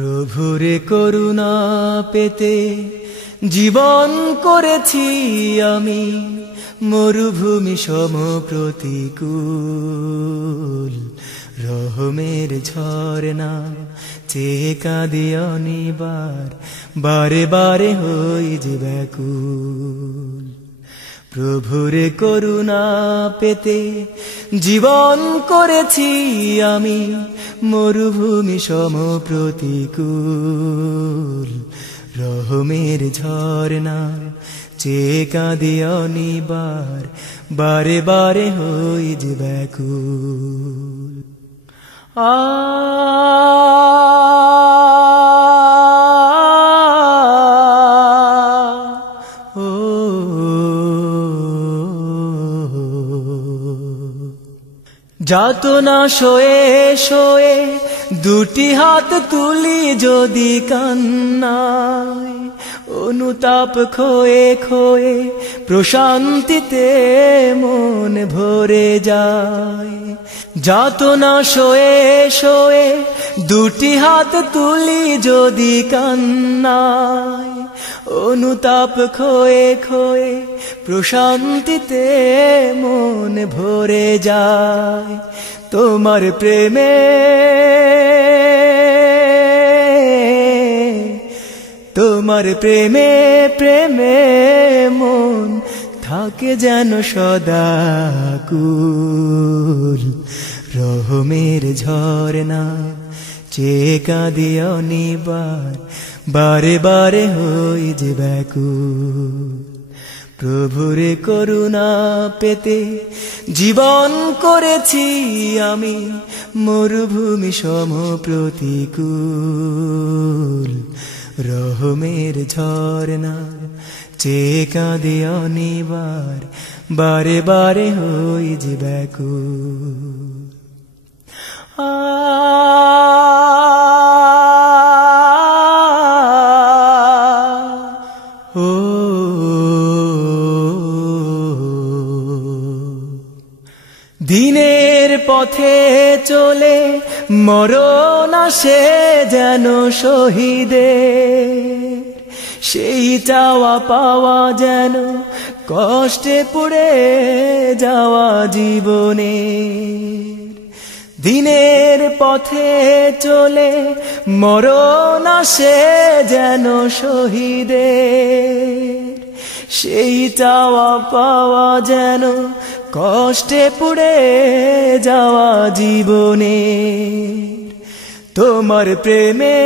প্রভুরে করুণা পেতে জীবন করেছি আমি মরুভূমি সম প্রতিকূল। রহমের ঝরনা চেয়ে কাঁদি অনিবার, বারে বারে হই যে ব্যাকুল। প্রভুরে করুণা পেতে জীবন করেছি আমি মরুভূমি সম প্রতিকূল। রহমের ঝরনা চেয়ে কাঁদি অনিবার, বারে বারে হই যে ব্যাকুল। যাতনা সয়ে সয়ে দুটি হাত তুলি যদি কান্নায়, অনুতাপ খোয়ে খোয়ে প্রশান্তিতে মন ভরে যায়। যাতনা সয়ে সয়ে দুটি হাত তুলি যদি কান্নায়, অনুতাপ খোয়ে খোয়ে প্রশান্তিতে মন ভরে যায়। তোমার প্রেমে তোমার প্রেমে প্রেমে মন থাকে যেন সদা কুল। রহমের ঝরনা চেয়ে কাঁদি অনিবার, বারে বারে হই যে ব্যাকুল। প্রভুরে করুণা পেতে জীবন করেছি আমি মরুভূমি সম প্রতিকূল। রহমের ঝরনা চেয়ে কাঁদি অনিবার, বারে বারে হই যে ব্যাকুল। দিনের পথে চলে মরণ আসে যেন শহীদের, সেই চাওয়া পাওয়া যেন কষ্টে পুড়ে যাওয়া জীবনে। দিনের পথে চলে মরণ আসে যেন শহীদের, সেই চাওয়া পাওয়া যেন কষ্টে পুড়ে যাওয়া জীবনে। তোমার প্রেমে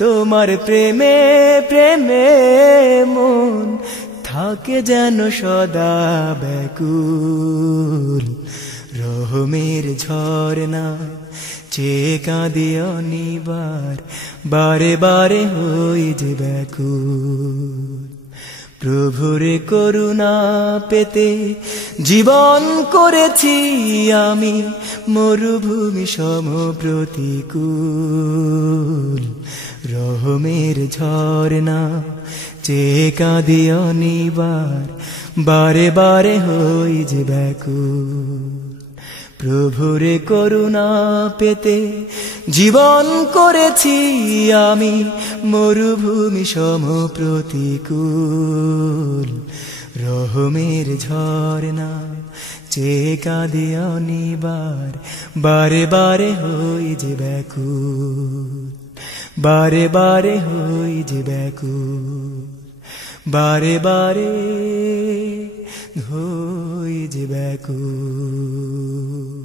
তোমার প্রেমে প্রেমে মন থাকে যেন সদা ব্যাকুল। রহমের ঝরনা চেয়ে কাঁদি অনিবার, বারে বারে হই যে ব্যাকুল। প্রভুরে করুণা পেতে জীবন করেছি আমি মরুভূমি সম প্রতিকূল। রহমের ঝরনা চেয়ে কাঁদি অনিবার, বারে বারে হই যে ব্যাকুল। প্রভুরে করুণা পেতে জীবন করেছি আমি মরুভূমি সম প্রতিকূল। রহমের ঝরনা চেয়ে কাঁদি অনিবার, বারে বারে হই যে ব্যাকুল। বারে বারে হই যে ব্যাকুল, বারে বারে হই যে ব্যাকুল।